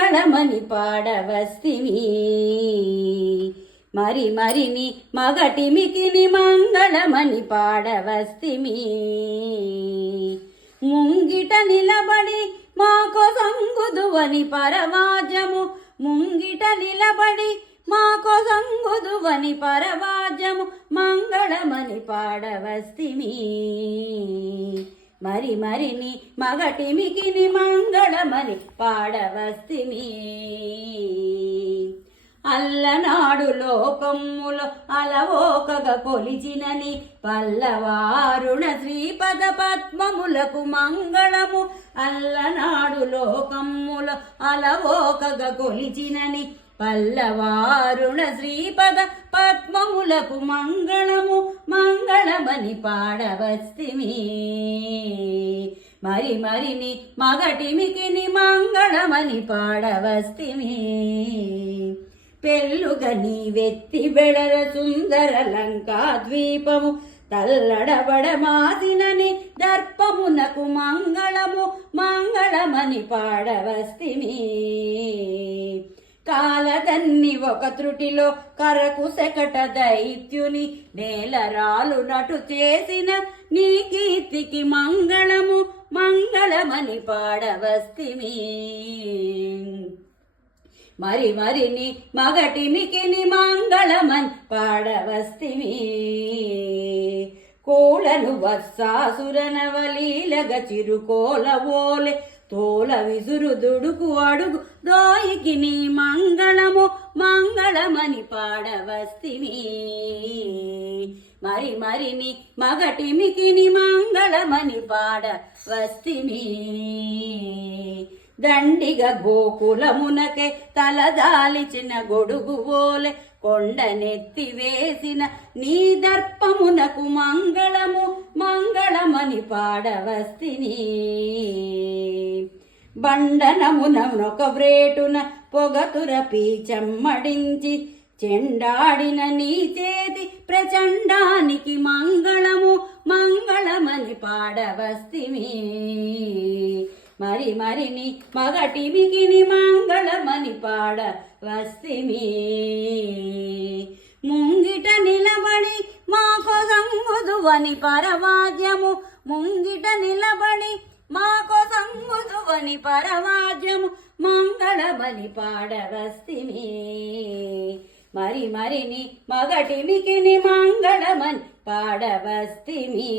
మంగళమని పాడవస్తిమి మరి మరిని మగటిమికిని మంగళమని పాడవస్తిమి ముంగిట నిలబడి మాకు సంగుదువని పరవాజము ముంగిట నిలబడి మాకు సంగుదువని పరవాజము మంగళమని పాడవస్తిమి మరి మరిని మగటిమికిని మంగళమని పాడవస్తిమి అల్లనాడు లోకమ్ములో అలవోకగా కొలిచినని పల్లవారుణ శ్రీపద పద్మములకు మంగళము అల్లనాడు లోకమ్ములో అలవోకగా కొలిచినని పల్లవారుణ శ్రీపద పద్మములకు మంగళము మంగళమని పాడవస్తిమి మరి మరిని మగటిమికిని మంగళమని పాడవస్తిమి పెళ్ళుగ నీవెత్తి బెడర సుందర లంకా ద్వీపము తల్లడబడ మాదినని దర్పమునకు మంగళము మంగళమని పాడవస్తిమి కాలదన్ని ఒక త్రుటిలో కరకు శకట దైత్యుని నేలరాలు నటు చేసిన నీ కీర్తికి మంగళము మంగళమని పాడవస్తిమి మరి మరిని మగటిమికిని మంగళమని పాడవస్తిమి కోలను వత్సాసురనవలీలగ చిరుకోల ఓలే తోల విసురు దుడుకు అడుగు దోయికి నీ మంగళము మంగళమని పాడవస్తిమి మరి మరిని మగటిమికిని మంగళమని పాడవస్తిమి దండిగ గోకులమునకే తలదాలిచిన గొడుగు ఓలే కొండనెత్తి వేసిన నీ దర్పమునకు మంగళము మంగళమని పాడవస్తిని బండనమునొక వ్రేటున పొగతుర పీచమ్మడించి చెండాడిన నీ చేతి ప్రచండానికి మంగళము మంగళమని పాడవస్తిమి మరి మరిని మగటిమికిని మంగళమని పాడవస్తిమి ముంగిట నిలబడి మాకు సంగుదువని పరవాద్యము ముంగిట నిలబడి మాకు సంగుదువని పరవాద్యము మంగళమని పాడవస్తిమి మరి మరిని మగటిమికిని మంగళమని పాడవస్తిమి.